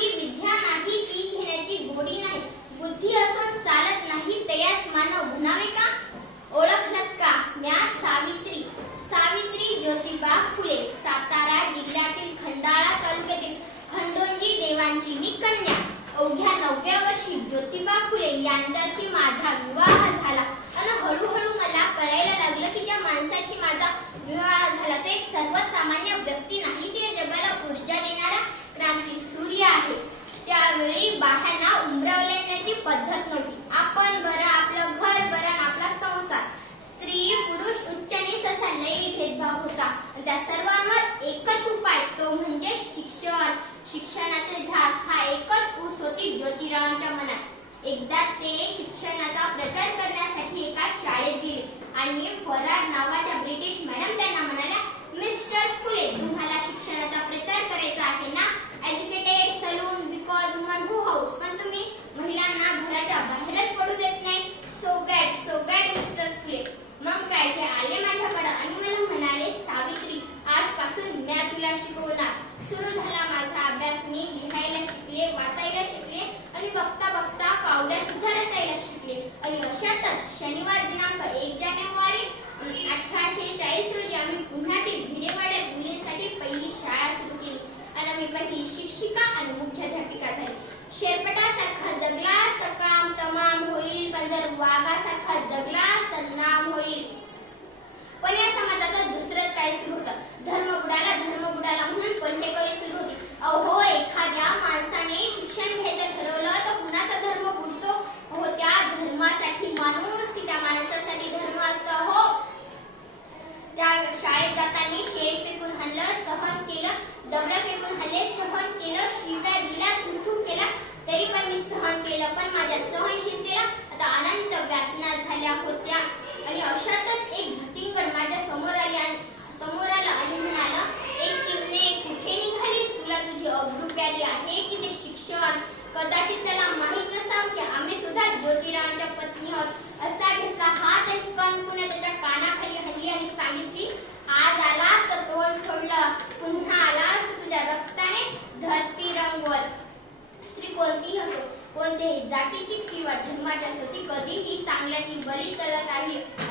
नाही विद्या नाही ती घेण्याची गोडी नाही, बुद्धी असून चालत नाही तयास मानव म्हणावे का? ओळखलत का म्या सावित्री? सावित्री ज्योतिबा फुले, सातारा जिल्ह्यातील खंडाळा तालुक्यातील खंडोजी देवांची मी कन्या. अवघ्या 9व्या वर्षी ज्योतिबा फुले यांच्याशी माझा विवाह झाला आणि हळूहळू मला कळायला लागलं की ज्या माणसाशी माझा विवाह झाला ते एक सर्वसामान्य व्यक्ती नाही, ते जगाला ऊर्जा देणारा क्रांती सूर्य आहे. त्यावेळी बाह्यांना उंबरवण्याची पद्धत नव्हती. आपण बरं, आपलं घर बरं, आपला संसार. स्त्री पुरुष उच्च नीच असा लई भेदभाव होता. त्या सर्वांवर एकच उपाय, तो म्हणजे शिक्षण. शिक्षणाचे ध्यास हा एकच ऊस होती ज्योतिरावांच्या मनात. एकदा ते शिक्षणाचा प्रचार करण्यासाठी एका शाळेत गेले आणि फरार नावाच्या ब्रिटिश मॅडम त्यांना म्हणाल्या, मिस्टर फुले, तुम्हाला शिक्षणाचा प्रचार करायचा आहे ना? Educated saloon because women who house, पण तुम्ही महिलांना घराच्या बाहेरच पडू देत नाही. So bad mister Phule. मग काय, ते आले माझ्याकडे आणि मला म्हणाले, सावित्री, आजपासून मी तुला शिकवणार. सुरू झाला माझा अभ्यास. मी लिहायला शिकले, वाचायला शिकले आणि बघता बघता कावड्या सुद्धा रचायला शिकले. आणि अशातच शनिवार दिनांक 1 जानेवारी 1840 रोजी आम्ही पुण्यातील भिडेवाड्यात मुलींसाठी पहिली शाळा सुरू केली आणि मी पहिली शिक्षिका आणि मुख्याध्यापिका झाली. शेरपटासारखा जगलास तर काम तमाम होईल, पण जर वाघासारखा जगलास तर नाम होईल. पण या समाजाचं दुसरंच काय सुरू होतं. धर्म बुडाला म्हणून पंडेकळी सुरू होती. अहो, एखाद्या माणसाने शिक्षण घ्यायचं ठरवलं तर कुणाचा धर्म बुडतो? हो, त्या धर्मासाठी माणूस की त्या माणसासाठी धर्म असतो. हो, त्या शाळेत जाताना शेळ फेकून हल्लं, सहन केलं. दगड फेकून हल्ले, सहन केलं. शिव्या दिल्या, थुथू केला, तरी पण मी सहन केलं. पण माझ्या सहनशीलतेला आता अनंत व्यातना झाल्या होत्या. आणि अशातच एक भटिंगड माझ्या समोर आला आणि म्हणाला, एक चिमणे, कुठे निघालीस? तुला तुझी अब्रू प्यारी आहे की ते शिक्षण? कदाचित त्याला माहित नसावं की आम्ही सुद्धा ज्योतिरावांच्या पत्नी आहोत. असा घेतला हात आणि कणकुने त्याच्या कानाखाली हल्ली आणि सांगितली, आज आलास तर तोंड फोडलं, पुन्हा आलास तर तुझ्या रक्ताने धरती रंगवल. स्त्री कोणतीही असो, कोणत्याही जातीची किंवा धर्माची असो, ती कधीही चांगल्याची बळी तळत आली आहे.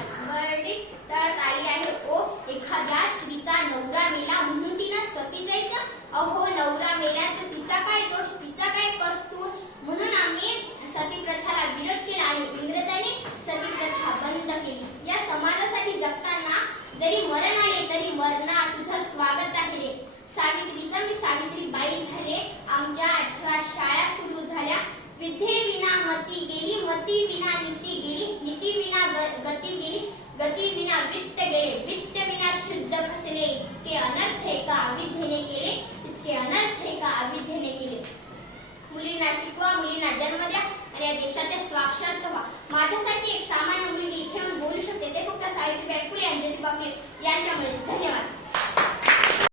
ओ, एखाद्या स्त्रीचा नवरा मेला म्हणून तिनं सती जायचं? अहो, नवरा मेला तर तिचा काय दोष, तिचा काय कसूर? म्हणून आम्ही सती प्रथाला विरोध केला आणि इंग्रजांनी सती प्रथा बंद केली. या समाजासाठी जगताना जरी मरण आले तरी मरणात तुझं स्वागत आहे रे. सावित्रीचं मी सावित्रीबाई झाले. आमच्या 18 शाळा सुरू झाल्या. विद्येविना मती गेली, मती विना नीती गेली, नीती विना गती गेली, गती विना वित्त गेले, वित्त विना शुद्ध खचले. इतके अनर्थ एका अविद्येने केले, इतके अनर्थ एका अविद्येने केले. मुलींना शिकवा, मुलींना जन्म द्या आणि या देशाच्या स्वाक्षर व्हा. माझ्यासारखी एक सामान्य मुलगी इथे येऊन बोलू शकते ते फक्त सावित्रीबाई फुले आणि ज्योतिबा फुले यांच्यामुळे. धन्यवाद.